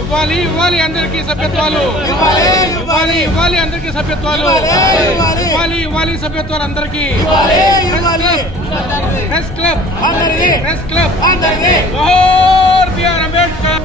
ఇవ్వాలి ఇవ్వాలి అందరికీ సభ్యత్వాలు ఇవ్వాలి ఇవ్వాలి అందరికీ సభ్యత్వాలు ఇవ్వాలి ఇవ్వాలి సభ్యత్వాలు అందరికీ ప్రెస్ క్లబ్ జోహార్ బిఆర్ అంబేద్కర్.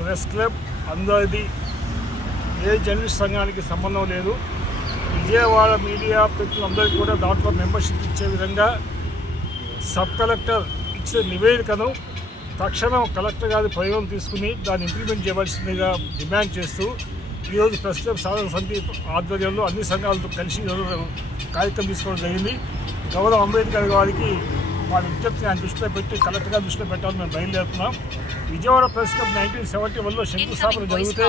ప్రెస్ క్లబ్ అందరిది, ఏ జర్నలిస్ట్ సంఘానికి సంబంధం లేదు. విజయవాడ మీడియా ప్రతినిధులందరికీ కూడా దాంట్లో మెంబర్షిప్ ఇచ్చే విధంగా సబ్ కలెక్టర్ ఇచ్చే నివేదికను తక్షణం కలెక్టర్ గారి పరిగణన తీసుకుని దాన్ని ఇంప్లిమెంట్ చేయవలసిందిగా డిమాండ్ చేస్తూ ఈరోజు ప్రెస్ క్లబ్ సాధన సమితి ఆధ్వర్యంలో అన్ని సంఘాలతో కలిసి కార్యక్రమం తీసుకోవడం జరిగింది. గౌరవ అంబేద్కర్ గారికి మా విజ్ఞప్తిని ఆయన దృష్టిలో పెట్టి కలెక్టర్ గారి దృష్టిలో పెట్టాలని మేము బయలుదేరుతున్నాం. విజయవాడ ప్రెస్ క్లబ్ 1971లో శంకుస్థాపన జరిగితే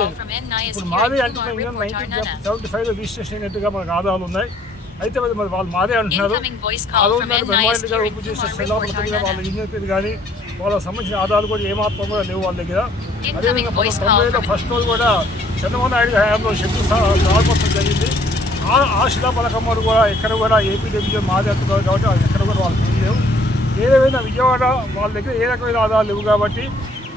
ఇప్పుడు మాదే అంటున్నాం. 1975లో రిజిస్ట్రేషన్ అయినట్టుగా మనకు ఆధారాలు ఉన్నాయి. అయితే మరి వాళ్ళు మాదే అంటున్నారు. ఆ రోజు మెమోరియల్ గారు ఓపెన్ చేసిన శిలాపతిగా వాళ్ళ ఇంజనీర్ పేరు కానీ వాళ్ళకి సంబంధించిన ఆధారాలు కూడా ఏమాత్రం కూడా లేవు వాళ్ళ దగ్గర. అదేవిధంగా 1990లో ఫస్ట్ రోజు కూడా చంద్రబాబు నాయుడు హయాంలో శంకుస్థాపన జరిగింది. ఆ శిలాపలకం కూడా ఎక్కడ కూడా ఏపీ డివిజన్ మాదే అంటున్నారు కాబట్టి ఎక్కడ కూడా వాళ్ళు లేవు. ఏదేమైనా విజయవాడ వాళ్ళ దగ్గర ఏ రకమైన ఆధారాలు లేవు కాబట్టి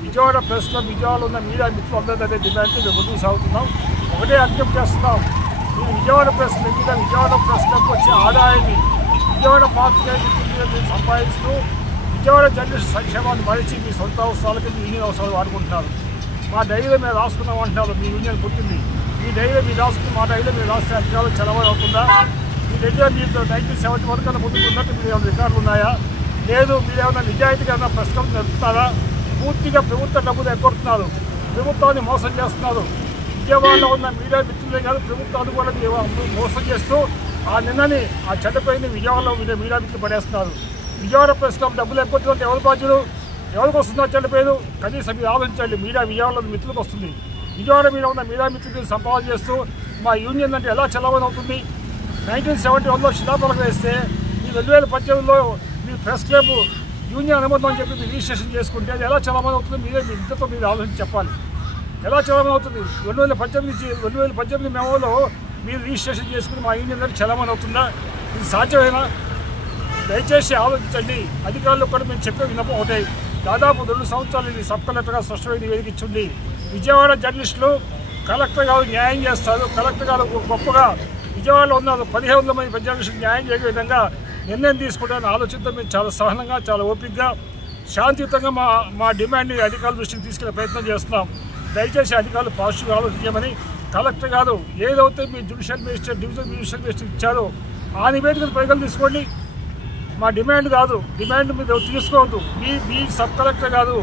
విజయవాడ ప్రెస్ క్లబ్ విజయవాడలో ఉన్న మీడియా మిత్రులందరికీ అదే డిమాండ్ మేము ముందుకు సాగుతున్నాం. ఒకటే అర్థం చేస్తున్నాం, మీరు విజయవాడ ప్రెస్ మీద విజయవాడ ప్రెస్ క్లబ్ వచ్చే ఆదాయాన్ని విజయవాడ పాత్రికేయులు సంపాదిస్తూ విజయవాడ జర్నలిస్ట్ సంక్షేమాన్ని మరిచి మీ సొంత అవసరాలకి మీ యూనియన్ అవసరాలు వాడుకుంటున్నారు. మా డైరీలో మేము రాసుకున్నాం అంటున్నారు. మీ యూనియన్ పుట్టింది మీ డైరీలో మీరు రాసుకుని మా డైరీలో మీరు రాస్తే అధికారులు చలవని అవుతుందా? మీ దగ్గర మీరు 1970 వరకు ముందుకు ఉన్నట్టు మీరు ఏమైనా రికార్డులు ఉన్నాయా? లేదు. మీరు ఏమైనా నిజాయితీగా ఏమైనా ప్రెస్ క్లబ్ నడుపుతారా? పూర్తిగా ప్రభుత్వ డబ్బులు ఎగ్గొడుతున్నారు, ప్రభుత్వాన్ని మోసం చేస్తున్నారు. విజయవాడలో ఉన్న మీడియా మిత్రులే కాదు ప్రభుత్వాన్ని కూడా మోసం చేస్తూ ఆ నిన్నని ఆ చెడ్డపోయింది విజయవాడలో మీడియా మిత్రులు పడేస్తున్నారు. విజయవాడ ప్రెస్ క్లబ్ డబ్బులు ఎగ్గొట్టినట్టు ఎవరు బాధ్యులు? ఎవరికి వస్తుందో చెడ్డపోయేది కనీసం మీరు ఆలోచించండి. మీడియా విజయవాడలో మిత్రులకు వస్తుంది. విజయవాడ మీద ఉన్న మీడియా మిత్రులు సంపాదన చేస్తూ మా యూనియన్ అంటే ఎలా చలవని అవుతుంది? 1971లో శిలాపలకం వేస్తే ఈ 2018లో మీ ప్రెస్ క్లబ్ యూనియన్ అనుబంధం అని చెప్పి మీరు రిజిస్ట్రేషన్ చేసుకుంటే అది ఎలా చలమని అవుతుంది? మీరే మీ ఇంతతో మీరు ఆలోచించి చెప్పాలి. ఎలా చలమని అవుతుంది? 2018 మెమోలో మీరు రిజిస్ట్రేషన్ చేసుకుని మా యూనియన్ అంటే చలమని అవుతుందా? ఇది సాధ్యమేనా? దయచేసి ఆలోచించండి. అధికారులకు కూడా మేము చెప్పే విన్నపం అవుతాయి. దాదాపు 2 సంవత్సరాలు ఇది సబ్ కలెక్టర్గా స్పష్టమైన నివేదిక ఇచ్చింది. విజయవాడ జర్నలిస్టులు కలెక్టర్ గారు న్యాయం చేస్తారు. కలెక్టర్ గారు గొప్పగా విజయవాడలో ఉన్న 1500 మంది జర్నలిస్టులు న్యాయం చేసే విధంగా నిర్ణయం తీసుకుంటారని ఆలోచనతో మేము చాలా సహనంగా చాలా ఓపికగా శాంతియుతంగా మా డిమాండ్ని అధికారుల దృష్టికి తీసుకెళ్లే ప్రయత్నం చేస్తున్నాం. దయచేసి అధికారులు పాజిటివ్గా ఆలోచించమని కలెక్టర్ గారు ఏదైతే మీ డివిజనల్ మేజిస్ట్రేట్ ఇచ్చారో ఆ నివేదికను పరిగణన తీసుకోండి. మా డిమాండ్ కాదు, డిమాండ్ మీరు తీసుకోవద్దు. మీ సబ్ కలెక్టర్ కాదు,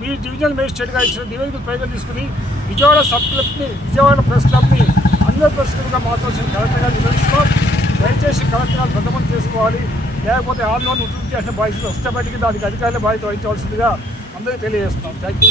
మీ డివిజనల్ మేజిస్ట్రేట్గా ఇచ్చిన నివేదికను పరిగణన తీసుకుని విజయవాడ సబ్ క్లబ్ని విజయవాడ ప్రెస్ క్లబ్ని అందరూ ప్రెస్ క్లబ్గా మార్చాల్సిన కలెక్టర్ గారు నిర్వహిస్తాం. దయచేసి కలెక్టర్ గారు ప్రథమం చేసుకోవాలి. లేకపోతే ఆందోళన ఉధృతి చేసిన బాధ్యత వస్తే బయటికి దానికి అధికారుల బాధ్యత వహించవలసిందిగా అందరికీ తెలియజేస్తున్నాం. Thank you.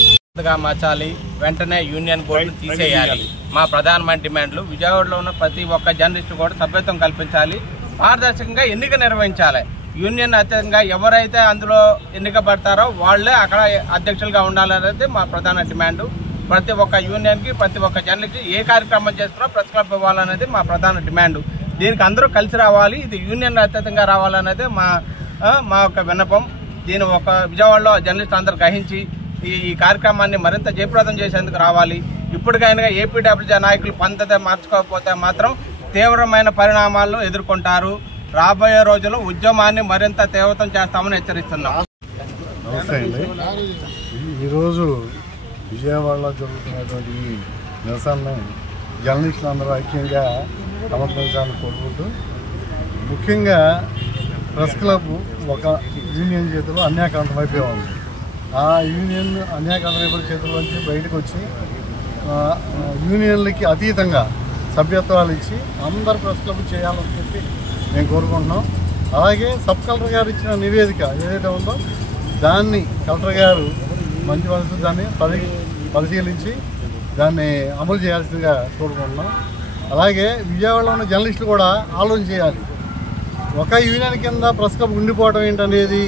మార్చాలి, వెంటనే యూనియన్ బోర్డును తీసేయాలి. మా ప్రధానమైన డిమాండ్లు విజయవాడలో ఉన్న ప్రతి ఒక్క జర్నలిస్టు కూడా సభ్యత్వం కల్పించాలి, పారదర్శకంగా ఎన్నిక నిర్వహించాలి. యూనియన్ అత్యంగా ఎవరైతే అందులో ఎన్నికబడతారో వాళ్ళే అక్కడ అధ్యక్షులుగా ఉండాలనేది మా ప్రధాన డిమాండ్. ప్రతి ఒక్క యూనియన్కి ప్రతి ఒక్క జర్నలిస్ట్ ఏ కార్యక్రమం చేస్తున్నా ప్రెస్ క్లబ్ ఇవ్వాలనేది మా ప్రధాన డిమాండ్. దీనికి అందరూ కలిసి రావాలి, ఇది యూనియన్ అత్యధికంగా రావాలనేది మా యొక్క విన్నపం. దీని ఒక విజయవాడలో జర్నలిస్ట్ అందరూ గ్రహించి ఈ కార్యక్రమాన్ని మరింత జయప్రదం చేసేందుకు రావాలి. ఇప్పటికైనా ఏపీడబ్ల్యూజే నాయకులు పద్ధతి మార్చుకోకపోతే మాత్రం తీవ్రమైన పరిణామాలను ఎదుర్కొంటారు. రాబోయే రోజుల్లో ఉద్యమాన్ని మరింత తీవ్రతం చేస్తామని హెచ్చరిస్తున్నాం. నమస్తే అండి. ఈరోజు విజయవాడలో జరుగుతున్నటువంటి ఈ నిరసనని జర్నలిస్టులు అందరూ ఐక్యంగా సమర్థించాలని కోరుకుంటూ, ముఖ్యంగా ప్రెస్ క్లబ్ ఒక యూనియన్ చేతిలో అన్యాయకాంతం అయిపోయి ఉంది. ఆ యూనియన్ అన్యాయకాంతం చేతుల్లో నుంచి బయటకు వచ్చి యూనియన్లకి అతీతంగా సభ్యత్వాలు ఇచ్చి అందరు ప్రెస్ క్లబ్ చేయాలని చెప్పి మేము కోరుకుంటున్నాం. అలాగే సబ్ కలెక్టర్ గారు ఇచ్చిన నివేదిక ఏదైతే ఉందో దాన్ని కలెక్టర్ గారు మంచి మనసు దాన్ని పరిశీలించి దాన్ని అమలు చేయాల్సిందిగా కోరుకుంటున్నాం. అలాగే విజయవాడలో ఉన్న జర్నలిస్టులు కూడా ఆలోచన చేయాలి. ఒక యూనియన్ కింద ప్రెస్ క్లబ్ ఉండిపోవడం ఏంటనేది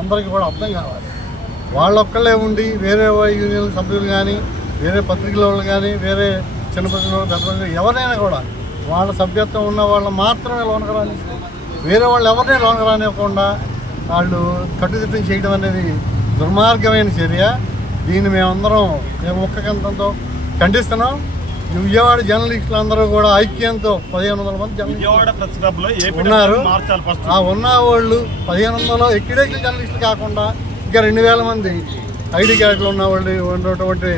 అందరికీ కూడా అర్థం కావాలి. వాళ్ళొక్కళ్ళే ఉండి వేరే యూనియన్ సభ్యులు కానీ, వేరే పత్రికల వాళ్ళు కానీ, వేరే చిన్న పత్రికలు పెద్ద పత్రికలు ఎవరైనా కూడా వాళ్ళ సభ్యత్వం ఉన్న వాళ్ళు మాత్రమే లోనకు రానిస్తారు. వేరే వాళ్ళు ఎవరినే లోనకు రానివ్వకుండా వాళ్ళు కట్టుదిట్టం చేయడం అనేది దుర్మార్గమైన చర్య. దీన్ని మేము ముఖ్యకంతంతో ఖండిస్తున్నాం. విజయవాడ జర్నలిస్టులు అందరూ కూడా ఐక్యంతో 1500 మంది జర్నలిస్టులు ఉన్నారు. ఉన్న వాళ్ళు 1500 ఎక్కిడేషన్ జర్నలిస్టులు కాకుండా ఇంకా 2000 మంది ఐడి కార్డులు ఉన్న వాళ్ళు ఉన్నటువంటి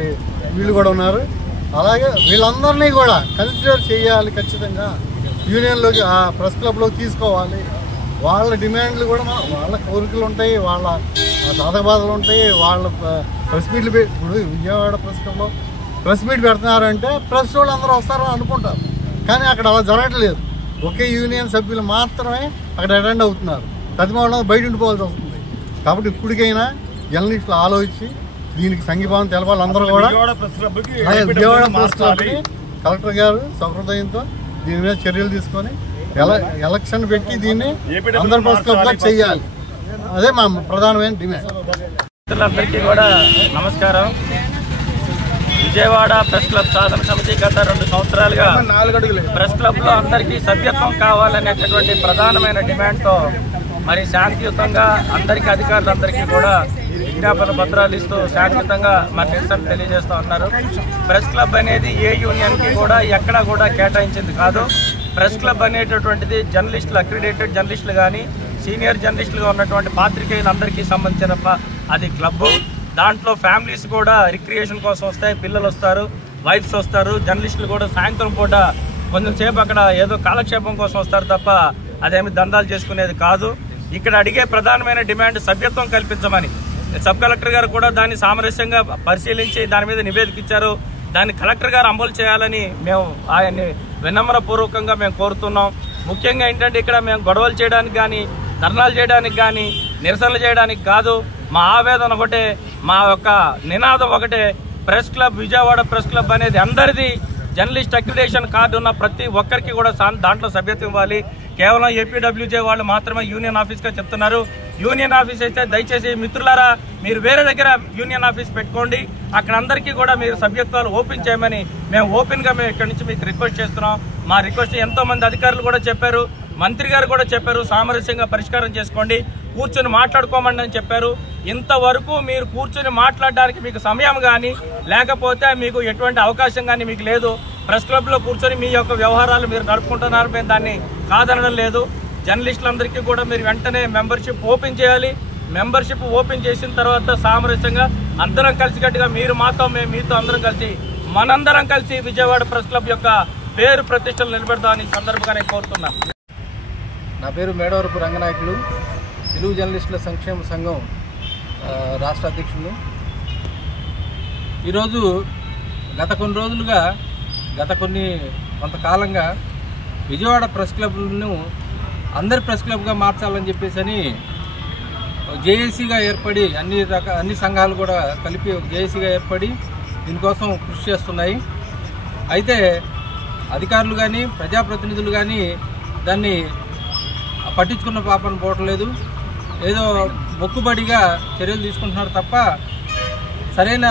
వీళ్ళు కూడా ఉన్నారు. అలాగే వీళ్ళందరినీ కూడా కన్సిడర్ చేయాలి. ఖచ్చితంగా యూనియన్లోకి ఆ ప్రెస్ క్లబ్లోకి తీసుకోవాలి. వాళ్ళ డిమాండ్లు కూడా వాళ్ళ కోరికలు ఉంటాయి, వాళ్ళ బాధలు ఉంటాయి. వాళ్ళ ప్రెస్ మీట్లు ఇప్పుడు విజయవాడ ప్రెస్ క్లబ్లో ప్రెస్ మీట్ పెడుతున్నారంటే ప్రెస్ వాళ్ళు అందరూ వస్తారని అనుకుంటారు, కానీ అక్కడ అలా జరగట్లేదు. ఒకే యూనియన్ సభ్యులు మాత్రమే అక్కడ అటెండ్ అవుతున్నారు. ప్రతిమానం బయట ఉండిపోవాల్సి వస్తుంది. కాబట్టి ఇప్పటికైనా జర్నలిస్టులు ఆలోచించి దీనికి సంఘీభావం తెలపాలి. అందరూ కూడా విజయవాడ ప్రెస్ క్లబ్ని కలెక్టర్ గారు సహృదయంతో దీని మీద చర్యలు తీసుకొని ఎలక్షన్ పెట్టి దీన్ని అందరి ప్రెస్ క్లబ్గా చేయాలి. అదే మా ప్రధానమైన డిమాండ్. అందరికీ కూడా నమస్కారం. విజయవాడ ప్రెస్ క్లబ్ సాధన సమితి గత 2 సంవత్సరాలుగా ప్రెస్ క్లబ్లో అందరికీ సభ్యత్వం కావాలనేటటువంటి ప్రధానమైన డిమాండ్తో మరి శాంతియుతంగా అందరికీ అధికారులందరికీ కూడా విజ్ఞాపన పత్రాలు ఇస్తూ శాంతియుతంగా మరి నిరసన తెలియజేస్తూ ఉన్నారు. ప్రెస్ క్లబ్ అనేది ఏ యూనియన్కి కూడా ఎక్కడా కూడా కేటాయించింది కాదు. ప్రెస్ క్లబ్ అనేటటువంటిది జర్నలిస్టులు, అక్రిడేటెడ్ జర్నలిస్టులు కానీ సీనియర్ జర్నలిస్టులుగా ఉన్నటువంటి పాత్రికేయులందరికీ సంబంధించిన అది క్లబ్బు. దాంట్లో ఫ్యామిలీస్ కూడా రిక్రియేషన్ కోసం వస్తాయి, పిల్లలు వస్తారు, వైఫ్స్ వస్తారు, జర్నలిస్టులు కూడా సాయంత్రం పూట కొంచెంసేపు అక్కడ ఏదో కాలక్షేపం కోసం వస్తారు తప్ప అదేమి దందాలు చేసుకునేది కాదు. ఇక్కడ అడిగే ప్రధానమైన డిమాండ్ సభ్యత్వం కల్పించమని. సబ్ కలెక్టర్ గారు కూడా దాన్ని సామరస్యంగా పరిశీలించి దాని మీద నివేదిక ఇచ్చారు. దాన్ని కలెక్టర్ గారు అమలు చేయాలని మేము ఆయన్ని వినమ్రపూర్వకంగా మేము కోరుతున్నాం. ముఖ్యంగా ఏంటంటే ఇక్కడ మేము గొడవలు చేయడానికి కానీ, ధర్నాలు చేయడానికి కానీ, నిరసనలు చేయడానికి కాదు. మా ఆవేదన ఒకటే, మా యొక్క నినాదం ఒకటే. Press club, Vijayawada press club అనేది అందరిది. జర్నలిస్ట్ అక్రిడేషన్ కార్డు ఉన్న ప్రతి ఒక్కరికి కూడా దాంట్లో సభ్యత్వం ఇవ్వాలి. కేవలం ఏపీడబ్ల్యూజే వాళ్ళు మాత్రమే యూనియన్ ఆఫీస్గా చెప్తున్నారు. యూనియన్ ఆఫీస్ అయితే దయచేసి మిత్రులారా మీరు వేరే దగ్గర యూనియన్ ఆఫీస్ పెట్టుకోండి. అక్కడ అందరికీ కూడా మీరు సభ్యత్వాలు ఓపెన్ చేయమని మేము ఓపెన్గా ఇక్కడి నుంచి మీకు రిక్వెస్ట్ చేస్తున్నాం. మా రిక్వెస్ట్ ఎంతోమంది అధికారులు కూడా చెప్పారు, మంత్రి గారు కూడా చెప్పారు, సామరస్యంగా పరిష్కారం చేసుకోండి, కూర్చొని మాట్లాడుకోమండి అని చెప్పారు. ఇంతవరకు మీరు కూర్చొని మాట్లాడడానికి మీకు సమయం కానీ లేకపోతే మీకు ఎటువంటి అవకాశం కానీ మీకు లేదు. ప్రెస్ క్లబ్లో కూర్చొని మీ యొక్క వ్యవహారాలు మీరు నడుపుకుంటున్నారు, మేము దాన్ని కాదనడం లేదు. జర్నలిస్టులందరికీ కూడా మీరు వెంటనే మెంబర్షిప్ ఓపెన్ చేయాలి. మెంబర్షిప్ ఓపెన్ చేసిన తర్వాత సామరస్యంగా అందరం కలిసికట్టుగా మీరు మాతో మేము మీతో అందరం కలిసి మనందరం కలిసి విజయవాడ ప్రెస్ క్లబ్ యొక్క పేరు ప్రతిష్టలు నిలబెడదామని సందర్భంగా కోరుతున్నాం. నా పేరు మేడవరపు రంగనాయకులు, తెలుగు జర్నలిస్టుల సంక్షేమ సంఘం రాష్ట్ర అధ్యక్షులు. ఈరోజు గత కొంతకాలంగా విజయవాడ ప్రెస్ క్లబ్ను అందరి ప్రెస్ క్లబ్గా మార్చాలని చెప్పేసి జేఏసీగా ఏర్పడి అన్ని సంఘాలు కూడా కలిపి ఒక జేఏసీగా ఏర్పడి దీనికోసం కృషి చేస్తున్నాయి. అయితే అధికారులు కానీ ప్రజాప్రతినిధులు కానీ దాన్ని పట్టించుకున్న పాపను పోవట్లేదు. ఏదో మొక్కుబడిగా చర్యలు తీసుకుంటున్నారు తప్ప సరైన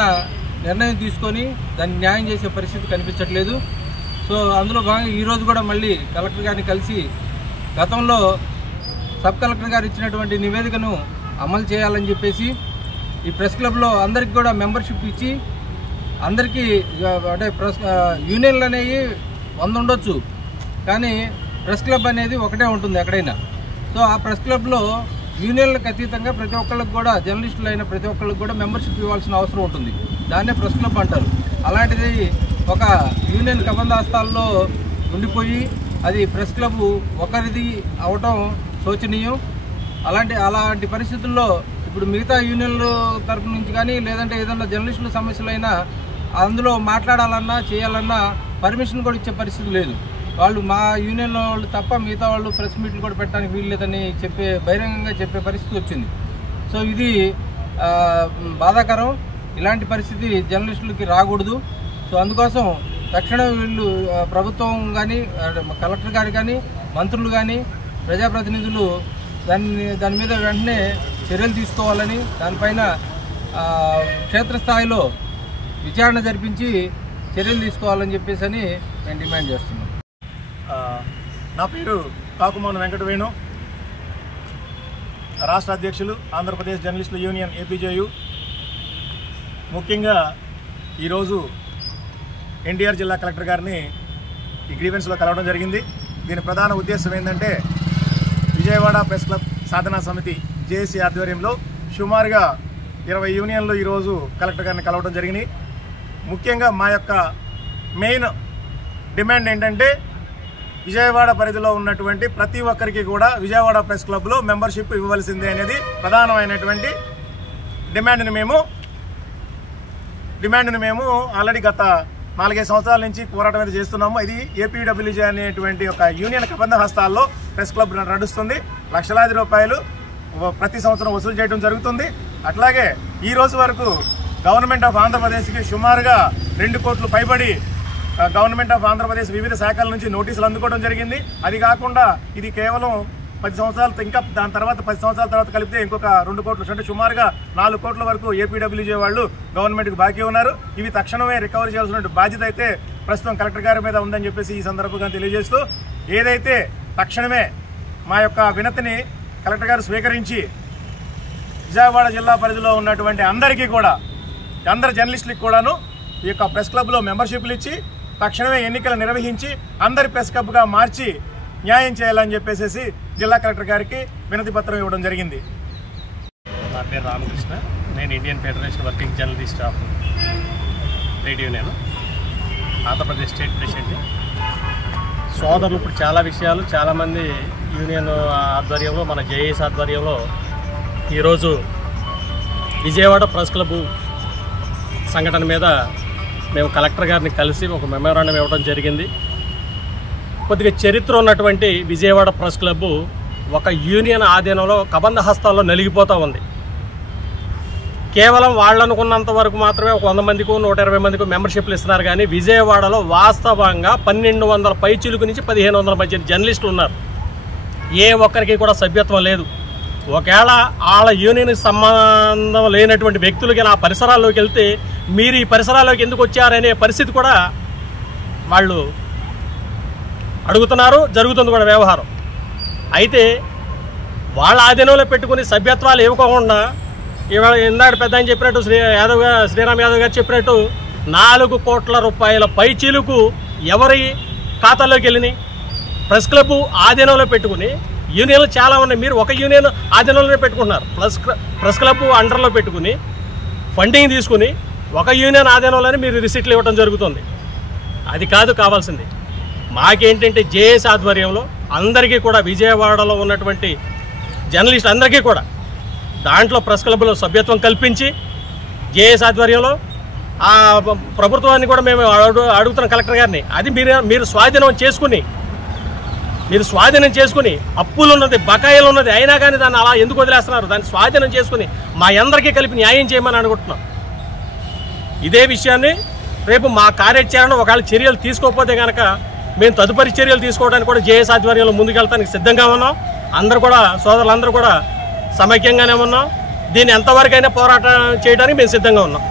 నిర్ణయం తీసుకొని దాన్ని న్యాయం చేసే పరిస్థితి కనిపించట్లేదు. సో అందులో భాగంగా ఈరోజు కూడా మళ్ళీ కలెక్టర్ గారిని కలిసి గతంలో సబ్ కలెక్టర్ గారు ఇచ్చినటువంటి నివేదికను అమలు చేయాలని చెప్పేసి ఈ ప్రెస్ క్లబ్లో అందరికి కూడా మెంబర్షిప్ ఇచ్చి అందరికీ అంటే యూనియన్లు అనేవి 100 ఉండొచ్చు, కానీ ప్రెస్ క్లబ్ అనేది ఒకటే ఉంటుంది ఎక్కడైనా. సో ఆ ప్రెస్ క్లబ్లో యూనియన్లకు అతీతంగా ప్రతి ఒక్కళ్ళకి కూడా, జర్నలిస్టులు అయిన ప్రతి ఒక్కళ్ళకి కూడా మెంబర్షిప్ ఇవ్వాల్సిన అవసరం ఉంటుంది. దాన్నే ప్రెస్ క్లబ్ అంటారు. అలాంటిది ఒక యూనియన్ కబంధాస్తాల్లో ఉండిపోయి అది ప్రెస్ క్లబ్ ఒకరిది అవటం శోచనీయం. అలాంటి పరిస్థితుల్లో ఇప్పుడు మిగతా యూనియన్ల తరపు నుంచి కానీ లేదంటే ఏదన్నా జర్నలిస్టుల సమస్యలైనా అందులో మాట్లాడాలన్నా చేయాలన్నా పర్మిషన్ కూడా ఇచ్చే పరిస్థితి లేదు. వాళ్ళు మా యూనియన్ వాళ్ళు తప్ప మిగతా వాళ్ళు ప్రెస్ మీట్లు కూడా పెట్టడానికి వీలు లేదని బహిరంగంగా చెప్పే పరిస్థితి వచ్చింది. సో ఇది బాధాకరం. ఇలాంటి పరిస్థితి జర్నలిస్టులకి రాకూడదు. సో అందుకోసం తక్షణం వీళ్ళు ప్రభుత్వం కానీ, కలెక్టర్ గారు కానీ, మంత్రులు కానీ, ప్రజాప్రతినిధులు దాని మీద వెంటనే చర్యలు తీసుకోవాలని, దానిపైన క్షేత్రస్థాయిలో విచారణ జరిపించి చర్యలు తీసుకోవాలని చెప్పేసి నేను డిమాండ్ చేస్తున్నాను. నా పేరు కాకుమోహన్ వెంకటవేణు, రాష్ట్ర అధ్యక్షులు ఆంధ్రప్రదేశ్ జర్నలిస్టుల యూనియన్ ఏపీజేయు. ముఖ్యంగా ఈరోజు ఎన్టీఆర్ జిల్లా కలెక్టర్ గారిని ఈ గ్రీవెన్స్లో కలవడం జరిగింది. దీని ప్రధాన ఉద్దేశం ఏంటంటే విజయవాడ ప్రెస్ క్లబ్ సాధనా సమితి జేఏసీ ఆధ్వర్యంలో సుమారుగా 20 యూనియన్లు ఈరోజు కలెక్టర్ గారిని కలవడం జరిగింది. ముఖ్యంగా మా యొక్క మెయిన్ డిమాండ్ ఏంటంటే విజయవాడ పరిధిలో ఉన్నటువంటి ప్రతి ఒక్కరికి కూడా విజయవాడ ప్రెస్ క్లబ్లో మెంబర్షిప్ ఇవ్వవలసిందే అనేది ప్రధానమైనటువంటి డిమాండ్ని మేము ఆల్రెడీ గత 4-5 సంవత్సరాల నుంచి పోరాటం అయితే చేస్తున్నాము. ఇది ఏపీడబ్ల్యూజే అనేటువంటి ఒక యూనియన్ కబంధ హస్తాల్లో ప్రెస్ క్లబ్ నడుస్తుంది. లక్షలాది రూపాయలు ప్రతి సంవత్సరం వసూలు చేయడం జరుగుతుంది. అట్లాగే ఈ రోజు వరకు గవర్నమెంట్ ఆఫ్ ఆంధ్రప్రదేశ్కి సుమారుగా 2 కోట్లు పైబడి గవర్నమెంట్ ఆఫ్ ఆంధ్రప్రదేశ్ వివిధ శాఖల నుంచి నోటీసులు అందుకోవడం జరిగింది. అది కాకుండా ఇది కేవలం 10 సంవత్సరాలు, ఇంకా దాని తర్వాత 10 సంవత్సరాల తర్వాత కలిపితే ఇంకొక 2 కోట్లు, అంటే సుమారుగా 4 కోట్ల వరకు ఏపీడబ్ల్యూజే వాళ్ళు గవర్నమెంట్కి బాకీ ఉన్నారు. ఇవి తక్షణమే రికవరీ చేయాల్సిన బాధ్యత అయితే ప్రస్తుతం కలెక్టర్ గారి మీద ఉందని చెప్పేసి ఈ సందర్భంగా తెలియజేస్తూ, ఏదైతే తక్షణమే మా యొక్క వినతిని కలెక్టర్ గారు స్వీకరించి విజయవాడ జిల్లా పరిధిలో ఉన్నటువంటి అందరికీ కూడా, అందరు జర్నలిస్టులకు కూడాను ఈ యొక్క ప్రెస్ క్లబ్లో మెంబర్షిప్లు ఇచ్చి తక్షణమే ఎన్నికలు నిర్వహించి అందరి ప్రెస్ క్లబ్గా మార్చి న్యాయం చేయాలని చెప్పేసి జిల్లా కలెక్టర్ గారికి వినతి పత్రం ఇవ్వడం జరిగింది. నా పేరు రామకృష్ణ, నేను Indian federation working journalist of trade union Andhra Pradesh state ప్రెసిడెంట్ని. సోదరులు ఇప్పుడు చాలా విషయాలు చాలామంది యూనియన్ ఆధ్వర్యంలో, మన జేఏసీ ఆధ్వర్యంలో ఈరోజు విజయవాడ ప్రెస్ క్లబ్ సంఘటన మీద మేము కలెక్టర్ గారిని కలిసి ఒక మెమోరాండం ఇవ్వడం జరిగింది. కొద్దిగా చరిత్ర ఉన్నటువంటి విజయవాడ ప్రెస్ క్లబ్ ఒక యూనియన్ ఆధీనంలో కబంధ హస్తాల్లో నలిగిపోతూ ఉంది. కేవలం వాళ్ళు అనుకున్నంత వరకు మాత్రమే ఒక 100 మందికి 120 మందికి మెంబర్షిప్లు ఇస్తున్నారు. కానీ విజయవాడలో వాస్తవంగా 1200 పైచిలుకు నుంచి 1500 మధ్య జర్నలిస్టులు ఉన్నారు. ఏ ఒక్కరికి కూడా సభ్యత్వం లేదు. ఒకవేళ వాళ్ళ యూనియన్కి సంబంధం లేనటువంటి వ్యక్తులకి ఆ పరిసరాల్లోకి వెళ్తే మీరు ఈ పరిసరాల్లోకి ఎందుకు వచ్చారనే పరిస్థితి కూడా వాళ్ళు అడుగుతున్నారు, జరుగుతుంది కూడా వ్యవహారం. అయితే వాళ్ళ ఆధీనంలో పెట్టుకుని సభ్యత్వాలు ఇవ్వకుండా ఇవాళ ఇందాక పెద్ద ఆయన చెప్పినట్టు శ్రీరామ్ యాదవ్ గారు చెప్పినట్టు 4 కోట్ల రూపాయల పైచీలుకు ఎవరి ఖాతాలోకి వెళ్ళినాయి? ప్రెస్ క్లబ్ ఆధీనంలో పెట్టుకుని యూనియన్లు చాలా ఉన్నాయి. మీరు ఒక యూనియన్ ఆధీనంలోనే పెట్టుకుంటున్నారు. ప్రెస్ క్లబ్ అండర్లో పెట్టుకుని ఫండింగ్ తీసుకుని ఒక యూనియన్ ఆధీనంలోనే మీరు రిసిట్లు ఇవ్వడం జరుగుతుంది. అది కాదు కావాల్సింది. మాకేంటంటే జేఏసీ ఆధ్వర్యంలో అందరికీ కూడా విజయవాడలో ఉన్నటువంటి జర్నలిస్ట్ అందరికీ కూడా దాంట్లో ప్రెస్ క్లబ్లో సభ్యత్వం కల్పించి జేఏసీ ఆధ్వర్యంలో ఆ ప్రభుత్వాన్ని కూడా మేము అడుగుతున్నాం కలెక్టర్ గారిని. అది మీరు స్వాధీనం చేసుకుని అప్పులు ఉన్నది, బకాయిలు ఉన్నది, అయినా కానీ దాన్ని అలా ఎందుకు వదిలేస్తున్నారు? దాన్ని స్వాధీనం చేసుకుని మా అందరికీ కలిపి న్యాయం చేయమని అనుకుంటున్నాం. ఇదే విషయాన్ని రేపు మా కార్యాచరణ ఒకవేళ చర్యలు తీసుకోకపోతే కనుక మేము తదుపరి చర్యలు తీసుకోవడానికి కూడా జేఏసీ ఆధ్వర్యంలో ముందుకెళ్తానికి సిద్ధంగా ఉన్నాం. అందరూ కూడా సోదరులందరూ కూడా సమైక్యంగానే ఉన్నాం. దీన్ని ఎంతవరకైనా పోరాటం చేయడానికి మేము సిద్ధంగా ఉన్నాం.